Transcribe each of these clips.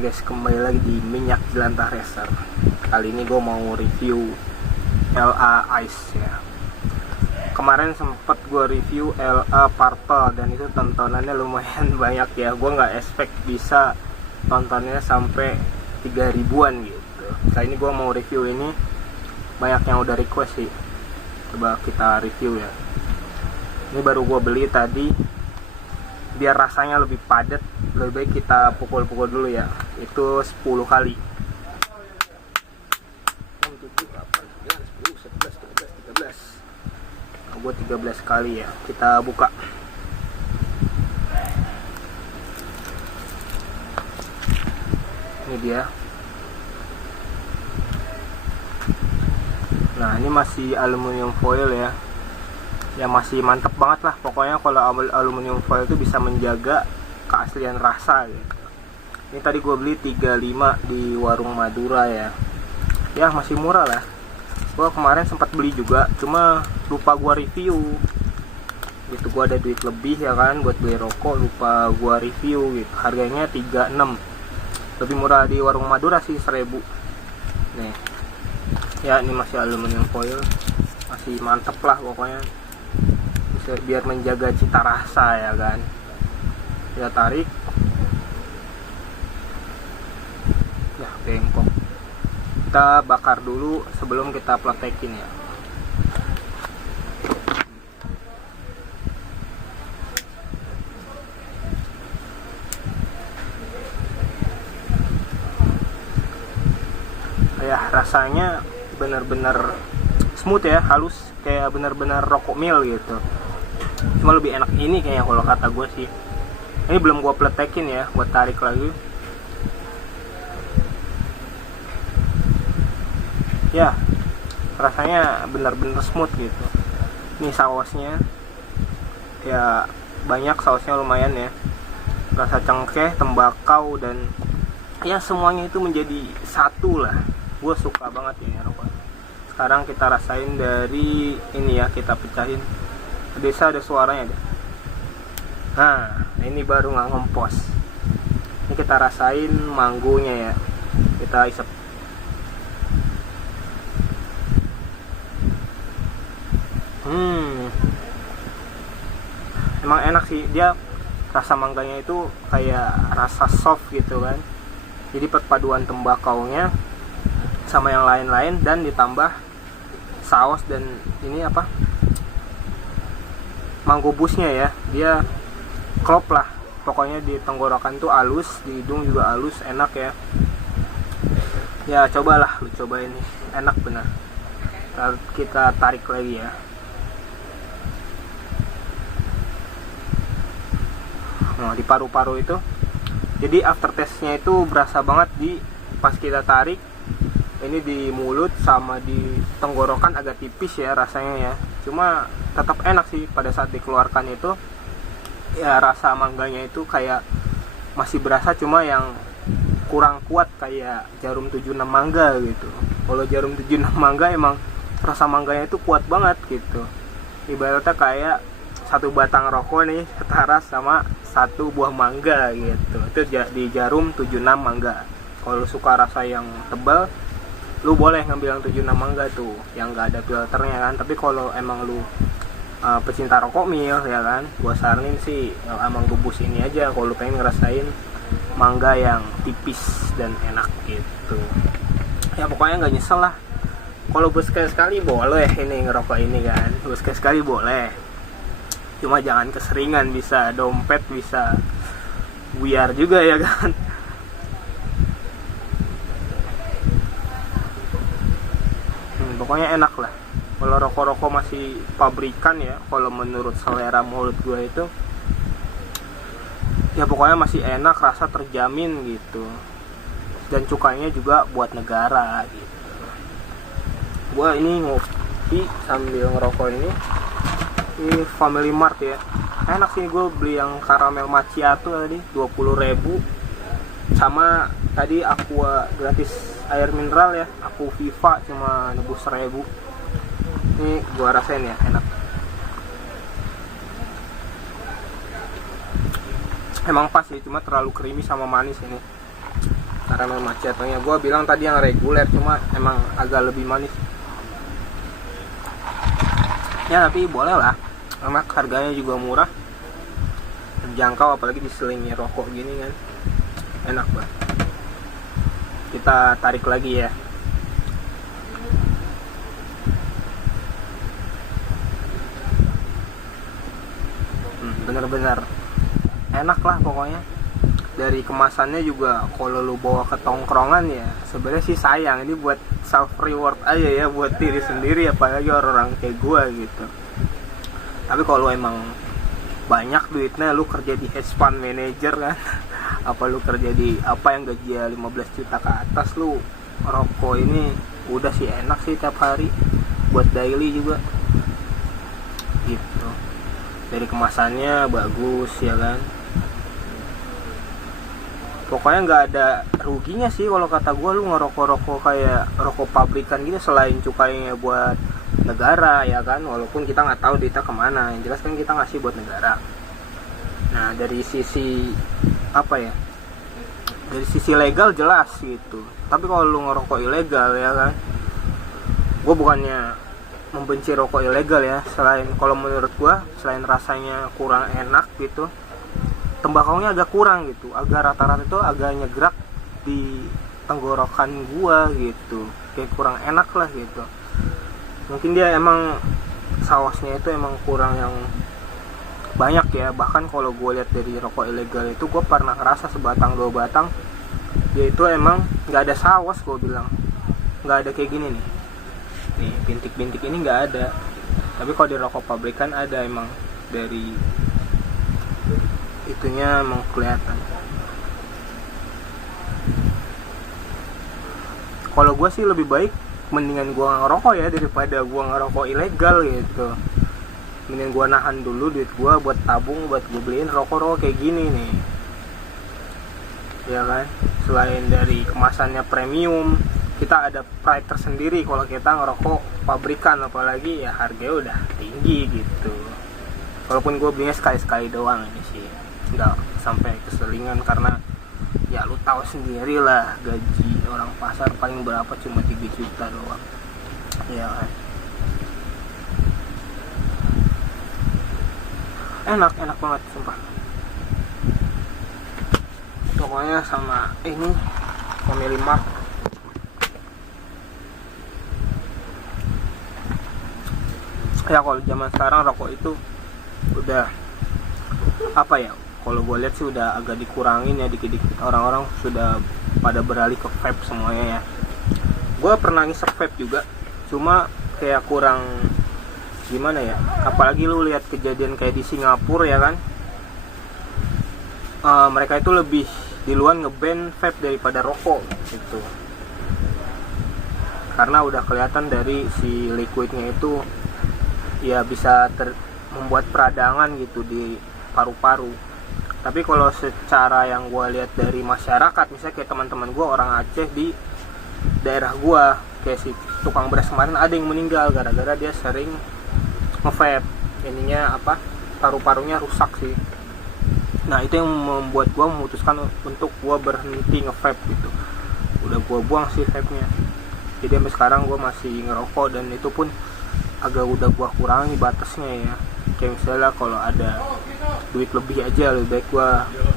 Oke guys, kembali lagi di Minyak Jelantah Racer. Kali ini gue mau review LA Ice ya. Kemarin sempet gue review LA Purple dan itu tontonannya lumayan banyak ya. Gue nggak expect bisa tontonnya sampai 3.000-an gitu. Kali ini gue mau review ini, banyak yang udah request sih. Coba kita review ya. Ini baru gue beli tadi, biar rasanya lebih padat. Lebih baik kita pukul-pukul dulu ya. Itu 10 kali. 6, 7, 8, 9, 10, 11, 12, 13. Nah, gue 13 kali ya. Kita buka. Ini dia. Nah, ini masih aluminium foil ya. Ya masih mantep banget lah. Pokoknya kalau aluminium foil itu bisa menjaga keaslian rasa gitu. Ini tadi gue beli 35 di warung Madura ya. Ya masih murah lah. Gue kemarin sempat beli juga, cuma lupa gue review gitu. Gue ada duit lebih ya kan buat beli rokok, lupa gue review gitu. Harganya 36, lebih murah di warung Madura sih, 1000. Nih ya, ini masih aluminium foil, masih mantep lah pokoknya. Bisa biar menjaga cita rasa ya kan. Ya tarik, ya bengkok. Kita bakar dulu sebelum kita pletekin ya. Ya rasanya bener-bener smooth ya, halus, kayak bener-bener rokok mil gitu. Cuma lebih enak ini kayaknya kalau kata gue sih. Ini belum gua pletekin ya, buat tarik lagi. Ya, rasanya benar-benar smooth gitu. Ini sausnya, ya banyak sausnya, lumayan ya. Rasa cengkeh, tembakau, dan ya semuanya itu menjadi satu lah. Gue suka banget ya rokok. Sekarang kita rasain dari ini ya, kita pecahin. Desa ada suaranya deh. Nah, ini baru nggak ngempos. Ini kita rasain manggonya ya. Kita isep. Emang enak sih. Dia rasa mangganya itu kayak rasa soft gitu kan. Jadi perpaduan tembakaunya sama yang lain-lain, dan ditambah saus dan ini apa? Mango busnya ya. Dia klop lah, pokoknya di tenggorokan tuh halus, di hidung juga halus, enak ya. Ya cobalah, lu coba ini, enak benar. Kita tarik lagi ya. Nah, di paru-paru itu, jadi aftertaste-nya itu berasa banget di pas kita tarik. Ini di mulut sama di tenggorokan agak tipis ya rasanya ya. Cuma tetap enak sih pada saat dikeluarkan itu. Ya rasa mangganya itu kayak masih berasa, cuma yang kurang kuat kayak jarum 76 mangga gitu. Kalau jarum 76 mangga emang rasa mangganya itu kuat banget gitu. Ibaratnya kayak satu batang rokok nih setara sama satu buah mangga gitu. Itu di jarum 76 mangga. Kalau suka rasa yang tebal, lu boleh ngambil yang 76 mangga tuh, yang gak ada filternya kan. Tapi kalau emang lu pecinta rokok mil ya kan, gua saranin sih emang bubus ini aja kalau lu pengen ngerasain mangga yang tipis dan enak gitu. Ya pokoknya nggak nyesel lah. Kalau buat sekali-sekali boleh ini ngerokok ini kan, buat sekali-sekali boleh. Cuma jangan keseringan, bisa dompet, bisa buyar juga ya kan. Pokoknya enak lah. Kalau rokok-rokok masih pabrikan ya, kalau menurut selera mulut gue itu, ya pokoknya masih enak, rasa terjamin gitu. Dan cukainya juga buat negara gitu. Gue ini ngopi sambil ngerokok ini Family Mart ya. Enak sih, gue beli yang caramel macchiato tadi 20.000. Sama tadi aqua gratis air mineral ya, aku Viva cuma nebus 1.000. Ini gua rasain ya, enak. Emang pas sih, cuma terlalu creamy sama manis ini. karamel macchiatonya. Gue bilang tadi yang reguler, cuma emang agak lebih manis ya, tapi boleh lah, enak, harganya juga murah, terjangkau, apalagi diselingi rokok gini kan, enak banget. Kita tarik lagi ya. Bener-bener enak lah pokoknya. Dari kemasannya juga kalau lu bawa ke tongkrongan ya sebenarnya sih sayang, ini buat self reward aja ya, buat diri sendiri, apalagi orang-orang kayak gua gitu. Tapi kalau emang banyak duitnya, lu kerja di hedge fund manager kan apa lu kerja di apa yang gajinya 15 juta ke atas, lu rokok ini udah sih enak sih tiap hari buat daily juga gitu. Dari kemasannya bagus ya kan, pokoknya nggak ada ruginya sih kalau kata gue. Lu ngerokok-rokok kayak rokok pabrikan gitu, selain cukainya buat negara ya kan, walaupun kita nggak tahu duitnya kemana, yang jelas kan kita ngasih buat negara. Nah dari sisi apa ya, dari sisi legal jelas gitu. Tapi kalau lu ngerokok ilegal ya kan, gue bukannya membenci rokok ilegal ya, selain kalau menurut gue selain rasanya kurang enak gitu, tembakaunya agak kurang gitu, agak rata-rata itu agak nyegerak di tenggorokan gua gitu, kayak kurang enak lah gitu. Mungkin dia emang sausnya itu emang kurang yang banyak ya. Bahkan kalau gue lihat dari rokok ilegal itu, gue pernah ngerasa sebatang dua batang dia itu emang nggak ada saus. Gue bilang nggak ada kayak gini nih bintik-bintik ini nggak ada. Tapi kalau di rokok pabrikan ada, emang dari itunya emang kelihatan. Kalau gue sih lebih baik mendingan gue ngerokok ya daripada gue ngerokok ilegal gitu. Mendingan gue nahan dulu duit gue buat tabung, buat gue beliin rokok-rokok kayak gini nih ya kan. Selain dari kemasannya premium, kita ada pride tersendiri kalau kita ngerokok pabrikan, apalagi ya harganya udah tinggi gitu. Walaupun gue belinya sekali-sekali doang ini sih, nggak sampai keselingan, karena ya lu tahu sendiri lah gaji orang pasar paling berapa, cuma 3 juta doang ya kan. Enak banget sumpah pokoknya. Sama ini Family Mart ya, kalau zaman sekarang rokok itu udah apa ya, kalau gue lihat sih udah agak dikurangin ya, dikit-dikit orang-orang sudah pada beralih ke vape semuanya ya. Gue pernah ngisep vape juga, cuma kayak kurang gimana ya, apalagi lu lihat kejadian kayak di Singapura ya kan. Mereka itu lebih duluan nge-ban vape daripada rokok gitu, karena udah kelihatan dari si liquidnya itu ya bisa membuat peradangan gitu di paru-paru. Tapi kalau secara yang gue lihat dari masyarakat, misalnya kayak teman-teman gue orang Aceh di daerah gue, kayak si tukang beras kemarin ada yang meninggal gara-gara dia sering nge-vape, ininya apa, paru-parunya rusak sih. Nah itu yang membuat gue memutuskan untuk gue berhenti nge-vape gitu. Udah gue buang sih vape-nya, jadi sampai sekarang gue masih ngerokok, dan itu pun agak udah gue kurangi batasnya ya. Kayak misalnya kalau ada duit lebih aja, lebih baik gue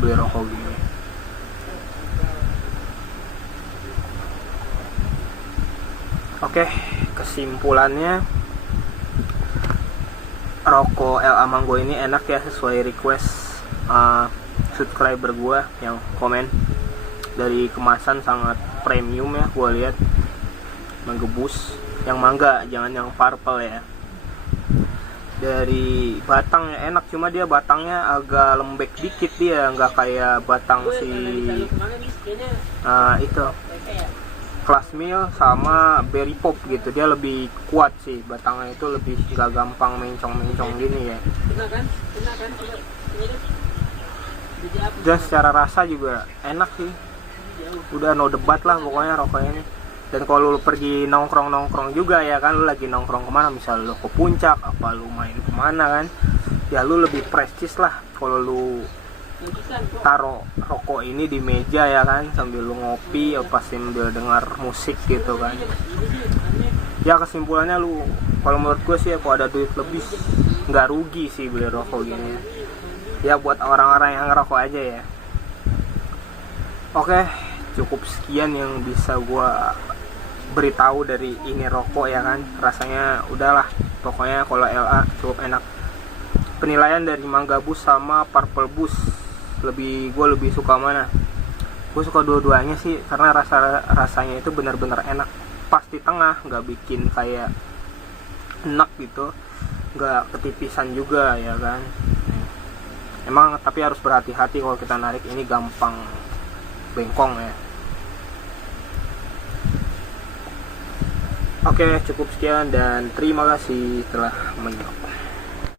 beli rokok gini. Oke, kesimpulannya rokok El Amango ini enak ya, sesuai request subscriber gue yang komen. Dari kemasan sangat premium ya, gue lihat menggebus. Yang mangga, jangan yang purple ya. Dari batangnya enak, cuma dia batangnya agak lembek dikit, dia nggak kayak batang si itu Classmill sama Berry Pop gitu. Dia lebih kuat sih batangnya, itu lebih nggak gampang mencong-mencong gini ya. Dan secara rasa juga enak sih, udah no debat lah pokoknya rokok ini. Dan kalau lu pergi nongkrong juga ya kan, lu lagi nongkrong kemana, misal lu ke puncak apa lu main kemana kan, ya lu lebih prestis lah kalau lu taruh rokok ini di meja ya kan, sambil lu ngopi apa sambil dengar musik gitu kan. Ya kesimpulannya lu, kalau menurut gue sih ya, kalau ada duit lebih nggak rugi sih beli rokok gini ya. Ya buat orang-orang yang ngerokok aja ya. Oke, cukup sekian yang bisa gue beritahu dari ini rokok ya kan. Rasanya udahlah, pokoknya kalau LA cukup enak. Penilaian dari Mangga Bus sama Purple Bus, gue lebih suka mana? Gue suka dua-duanya sih, karena rasanya itu benar-benar enak. Pas di tengah, nggak bikin kayak enak gitu, nggak ketipisan juga ya kan. Emang tapi harus berhati-hati kalau kita narik ini, gampang bengkong ya. Oke, cukup sekian dan terima kasih telah menyimak.